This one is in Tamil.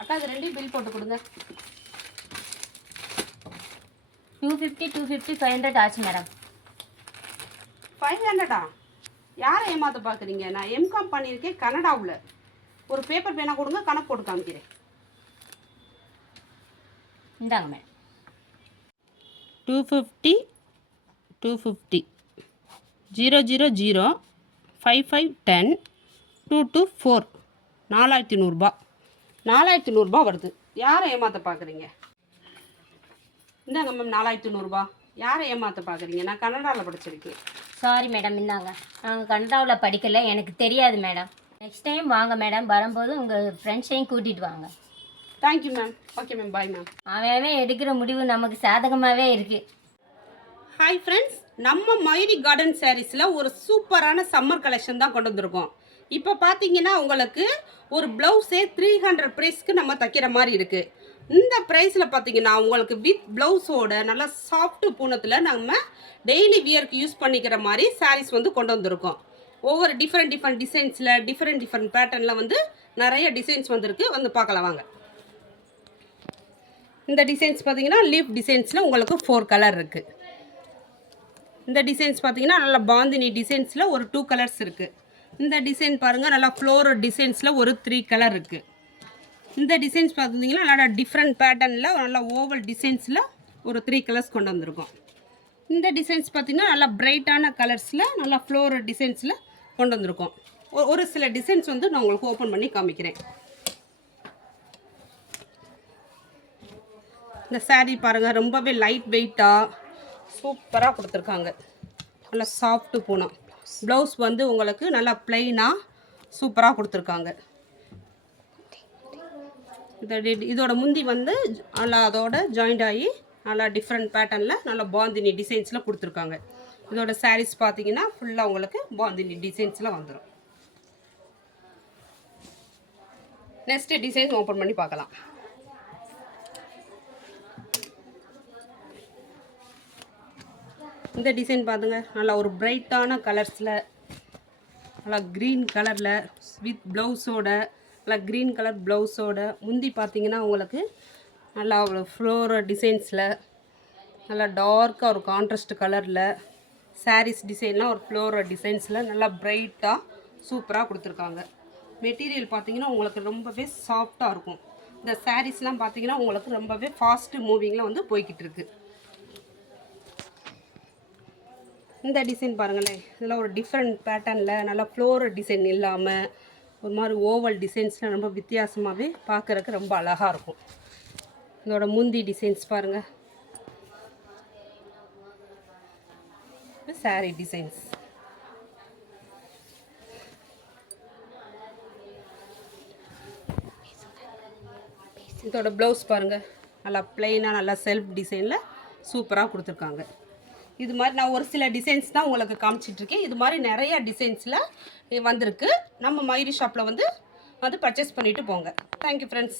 அக்கா இது ரெண்டையும் பில் போட்டு கொடுங்க. 250 250 500 ஆச்சு மேடம். 500ஆ? யாரை ஏமாற்ற பார்க்குறீங்க? நான் எம்காம் பண்ணியிருக்கேன் கனடாவில். ஒரு பேப்பர் பேனா கொடுங்க, கணக்கு போட்டு காமிக்கிறேன். இந்தாங்க மேடம். 250 250 000 55 10 224 4100 4100 வருது. யாரை ஏமாற்ற பார்க்குறீங்க? இந்தாங்க மேம் 4100. யாரை ஏமாற்ற பார்க்குறீங்க? நான் கனடாவில் படிச்சிருக்கேன். சாரி மேடம், இந்தாங்க. நாங்கள் கனடாவில் படிக்கலை, எனக்கு தெரியாது மேடம். நெக்ஸ்ட் டைம் வாங்க மேடம். வரும்போது உங்கள் ஃப்ரெண்ட்ஸையும் கூட்டிகிட்டு வாங்க. Thank you ma'am. Okay ma'am, bye ma'am. அவன் எடுக்கிற முடிவு நமக்கு சாதகமாகவே இருக்குது. ஹாய் ஃப்ரெண்ட்ஸ், நம்ம மயூரி கார்டன் சாரீஸில் ஒரு சூப்பரான சம்மர் கலெக்ஷன் தான் கொண்டு வந்திருக்கோம். இப்போ பார்த்தீங்கன்னா உங்களுக்கு ஒரு ப்ளவுஸே 300 ப்ரைஸ்க்கு நம்ம தைக்கிற மாதிரி இருக்குது. இந்த ப்ரைஸில் பார்த்தீங்கன்னா உங்களுக்கு வித் ப்ளவுஸோட நல்லா சாஃப்ட்டு பூனத்தில் நம்ம டெய்லி வியருக்கு யூஸ் பண்ணிக்கிற மாதிரி சாரீஸ் வந்து கொண்டு வந்திருக்கோம். ஒவ்வொரு டிஃப்ரெண்ட் டிசைன்ஸில் டிஃப்ரெண்ட் பேட்டர்னில் வந்து நிறைய டிசைன்ஸ் வந்துருக்கு. வந்து பார்க்கலாம் வாங்க. இந்த டிசைன்ஸ் பார்த்தீங்கன்னா லீஃப் டிசைன்ஸில் உங்களுக்கு 4 கலர் இருக்குது. இந்த டிசைன்ஸ் பார்த்தீங்கன்னா நல்லா பாந்தினி டிசைன்ஸில் ஒரு 2 கலர்ஸ் இருக்குது. இந்த டிசைன் பாருங்கள், நல்லா ஃப்ளோரல் டிசைன்ஸில் ஒரு 3 கலர் இருக்குது. இந்த டிசைன்ஸ் பார்த்தீங்கன்னா நல்லா டிஃப்ரெண்ட் பேட்டர்னில் நல்லா ஓவல் டிசைன்ஸில் ஒரு 3 கலர்ஸ் கொண்டு வந்திருக்கோம். இந்த டிசைன்ஸ் பார்த்தீங்கன்னா நல்லா பிரைட்டான கலர்ஸில் நல்லா ஃப்ளோரல் டிசைன்ஸில் கொண்டு வந்திருக்கோம். ஒரு சில டிசைன்ஸ் வந்து நான் உங்களுக்கு ஓப்பன் பண்ணி காமிக்கிறேன். இந்த சாரீ பாருங்கள், ரொம்பவே லைட் வெயிட்டாக சூப்பராக கொடுத்துருக்காங்க. நல்லா சாஃப்ட்டு பூனம். ப்ளவுஸ் வந்து உங்களுக்கு நல்லா ப்ளைனாக சூப்பராக கொடுத்துருக்காங்க. இதோட முந்தி வந்து நல்லா அதோட ஜாயிண்ட் ஆகி நல்லா டிஃப்ரெண்ட் பேட்டர்னில் நல்லா பாந்தினி டிசைன்ஸில் கொடுத்துருக்காங்க. இதோட சாரீஸ் பார்த்தீங்கன்னா ஃபுல்லாக உங்களுக்கு பாந்தினி டிசைன்ஸில் வந்துடும். நெக்ஸ்ட்டு டிசைன் ஓப்பன் பண்ணி பார்க்கலாம். இந்த டிசைன் பாருங்க, நல்லா ஒரு பிரைட்டான கலர்ஸில் நல்லா க்ரீன் கலரில் வித் ப்ளவுஸோட நல்லா க்ரீன் கலர் ப்ளவுஸோட முந்தி பார்த்தீங்கன்னா உங்களுக்கு நல்லா ஒரு ஃப்ளோரல் டிசைன்ஸில் நல்லா டார்க்காக ஒரு கான்ட்ராஸ்ட் கலரில் சாரீஸ் டிசைன்லாம் ஒரு ஃப்ளோரல் டிசைன்ஸில் நல்லா பிரைட்டாக சூப்பராக கொடுத்துருக்காங்க. மெட்டீரியல் பார்த்தீங்கன்னா உங்களுக்கு ரொம்பவே சாஃப்டாக இருக்கும். இந்த சாரீஸ்லாம் பார்த்தீங்கன்னா உங்களுக்கு ரொம்பவே ஃபாஸ்ட்டு மூவிங்கில் வந்து போய்கிட்டு இருக்குது. இந்த டிசைன் பாருங்களேன், இதெல்லாம் ஒரு டிஃப்ரெண்ட் பேட்டர்னில் நல்லா ஃப்ளோரல் டிசைன் இல்லாமல் ஒரு மாதிரி ஓவல் டிசைன்ஸ்லாம் ரொம்ப வித்தியாசமாகவே பார்க்குறதுக்கு ரொம்ப அழகாக இருக்கும். இதோட முந்தி டிசைன்ஸ் பாருங்கள், சாரீ டிசைன்ஸ். இதோட ப்ளவுஸ் பாருங்கள், நல்லா ப்ளைனாக நல்லா செல்ஃப் டிசைனில் சூப்பராக கொடுத்துருக்காங்க. இது மாதிரி நான் ஒரு சில டிசைன்ஸ் தான் உங்களுக்கு காமிச்சிட்ருக்கேன். இது மாதிரி நிறைய டிசைன்ஸில் வந்திருக்கு. நம்ம மயூரி ஷாப்பில் வந்து பர்ச்சேஸ் பண்ணிவிட்டு போங்க. Thank you friends.